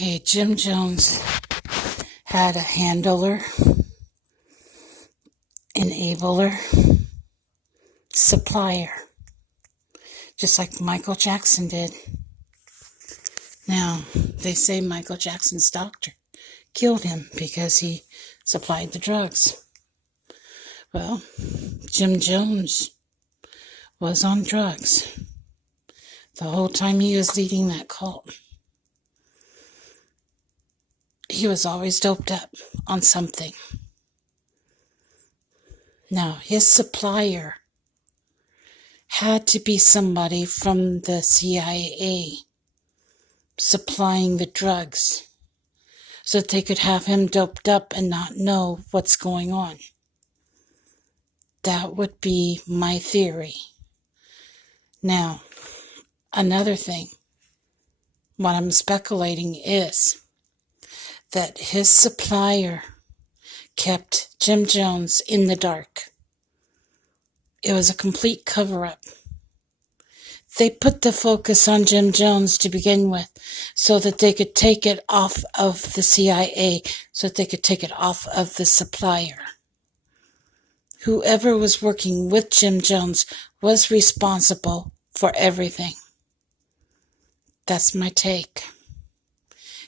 Okay, Jim Jones had a handler, enabler, supplier, just like Michael Jackson did. Now, they say Michael Jackson's doctor killed him because he supplied the drugs. Well, Jim Jones was on drugs the whole time he was leading that cult. He was always doped up on something. Now, his supplier had to be somebody from the CIA supplying the drugs so that they could have him doped up and not know what's going on. That would be my theory. Now, another thing, what I'm speculating is that his supplier kept Jim Jones in the dark. It was a complete cover-up. They put the focus on Jim Jones to begin with so that they could take it off of the CIA, so that they could take it off of the supplier. Whoever was working with Jim Jones was responsible for everything. That's my take.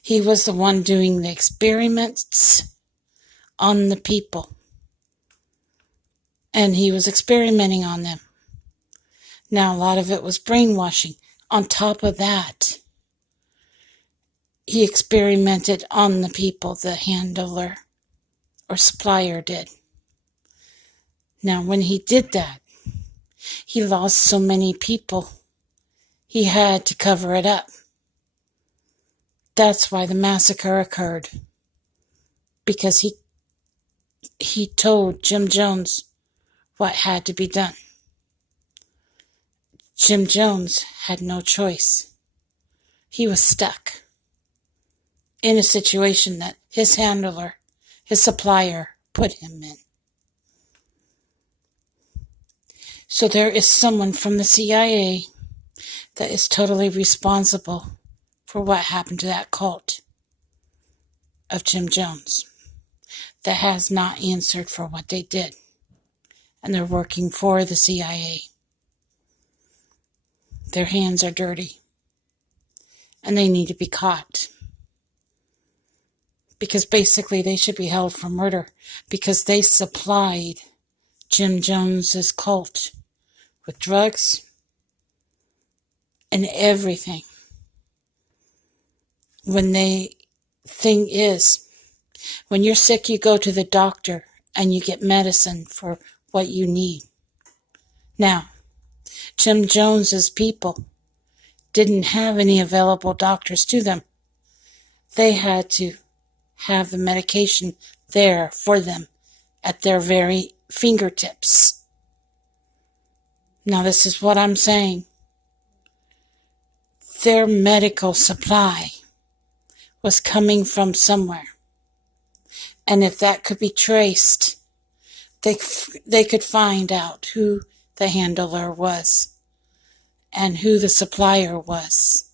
He was the one doing the experiments on the people. And he was experimenting on them. Now, a lot of it was brainwashing. On top of that, he experimented on the people, the handler or supplier did. Now, when he did that, he lost so many people, he had to cover it up. That's why the massacre occurred. Because he told Jim Jones what had to be done. Jim Jones had no choice. He was stuck in a situation that his handler, his supplier, put him in. So there is someone from the CIA that is totally responsible for what happened to that cult of Jim Jones that has not answered for what they did. And they're working for the CIA. Their hands are dirty. And they need to be caught. Because basically they should be held for murder. Because they supplied Jim Jones's cult with drugs and everything. When you're sick, you go to the doctor and you get medicine for what you need. Now, Jim Jones's people didn't have any available doctors to them. They had to have the medication there for them at their very fingertips. Now, this is what I'm saying. Their medical supply was coming from somewhere. And if that could be traced, they could find out who the handler was and who the supplier was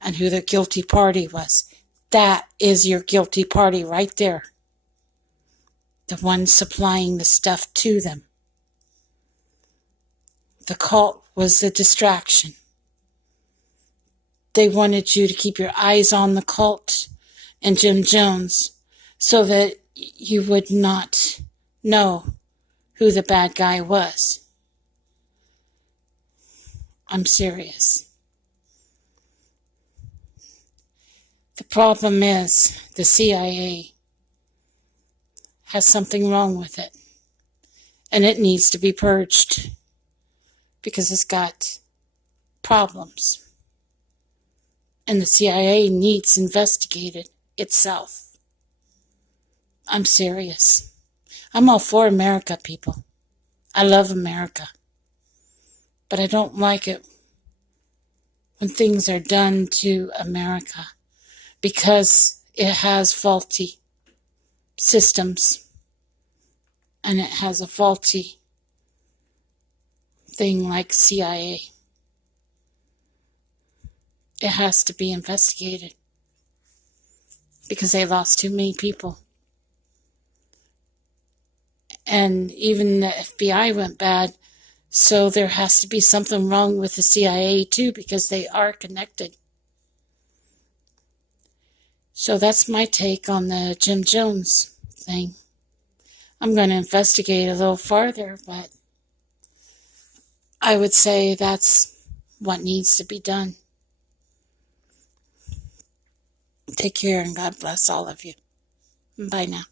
and who the guilty party was. That is your guilty party right there. The one supplying the stuff to them. The cult was a distraction. They wanted you to keep your eyes on the cult and Jim Jones so that you would not know who the bad guy was. I'm serious. The problem is the CIA has something wrong with it. And it needs to be purged because it's got problems. And the CIA needs investigated itself. I'm serious. I'm all for America, people. I love America. But I don't like it when things are done to America because it has faulty systems and it has a faulty thing like CIA. It has to be investigated. because they lost too many people. And even the FBI went bad, so there has to be something wrong with the CIA too, because they are connected. So that's my take on the Jim Jones thing. I'm going to investigate a little farther, but I would say that's what needs to be done. Take care and God bless all of you. Bye now.